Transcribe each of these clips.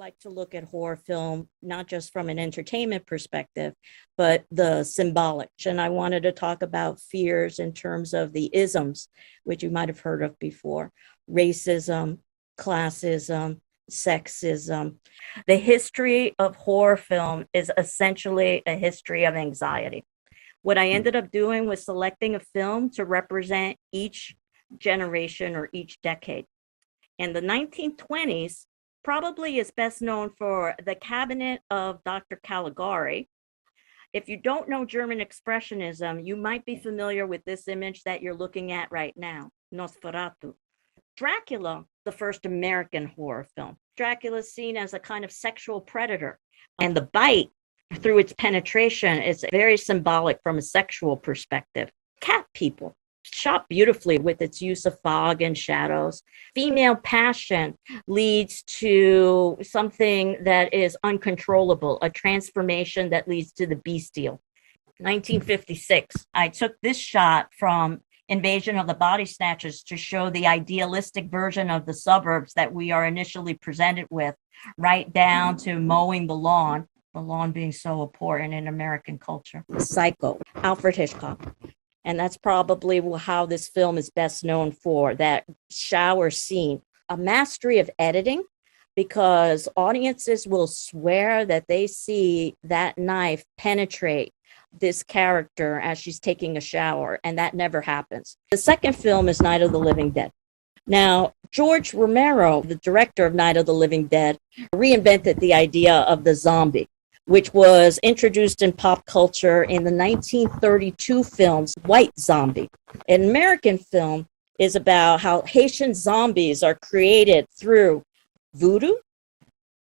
like to look at horror film, not just from an entertainment perspective, but the symbolic. And I wanted to talk about fears in terms of the isms, which you might have heard of before: racism, classism, sexism. The history of horror film is essentially a history of anxiety. What I ended up doing was selecting a film to represent each generation or each decade. And the 1920s probably is best known for The Cabinet of Dr. Caligari. If you don't know German Expressionism, you might be familiar with this image that you're looking at right now, Nosferatu. Dracula, the first American horror film. Dracula is seen as a kind of sexual predator, and the bite through its penetration is very symbolic from a sexual perspective. Cat people, shot beautifully with its use of fog and shadows. Female passion leads to something that is uncontrollable, a transformation that leads to the bestial. 1956, I took this shot from Invasion of the Body Snatchers to show the idealistic version of the suburbs that we are initially presented with, right down to mowing the lawn being so important in American culture. Psycho, Alfred Hitchcock. And that's probably how this film is best known for, that shower scene. A mastery of editing, because audiences will swear that they see that knife penetrate this character as she's taking a shower, and that never happens. The second film is Night of the Living Dead. Now, George Romero, the director of Night of the Living Dead, reinvented the idea of the zombie, which was introduced in pop culture in the 1932 films White Zombie. An American film is about how Haitian zombies are created through voodoo,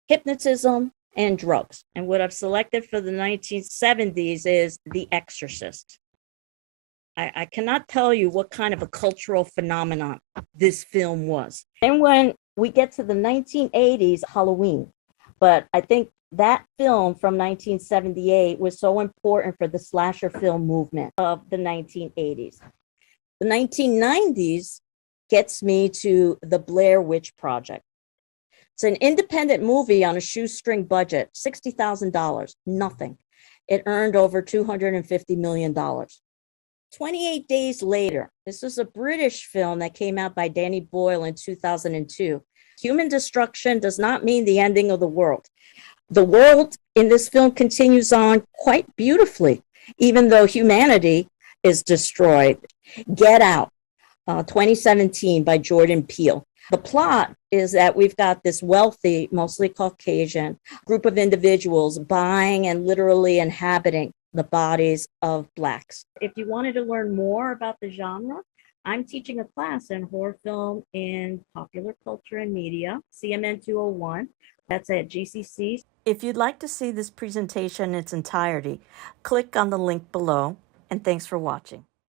hypnotism, and drugs. And what I've selected for the 1970s is The Exorcist. I cannot tell you what kind of a cultural phenomenon this film was. And when we get to the 1980s, Halloween, but I think that film from 1978 was so important for the slasher film movement of the 1980s. The 1990s gets me to the Blair Witch Project. It's an independent movie on a shoestring budget, $60,000, nothing. It earned over $250 million. 28 days later, this was a British film that came out by Danny Boyle in 2002. Human destruction does not mean the ending of the world. The world in this film continues on quite beautifully, even though humanity is destroyed. Get Out, 2017 by Jordan Peele. The plot is that we've got this wealthy, mostly Caucasian group of individuals buying and literally inhabiting the bodies of Blacks. If you wanted to learn more about the genre, I'm teaching a class in horror film in popular culture and media, CMN 201. That's at GCC. If you'd like to see this presentation in its entirety, click on the link below, and thanks for watching.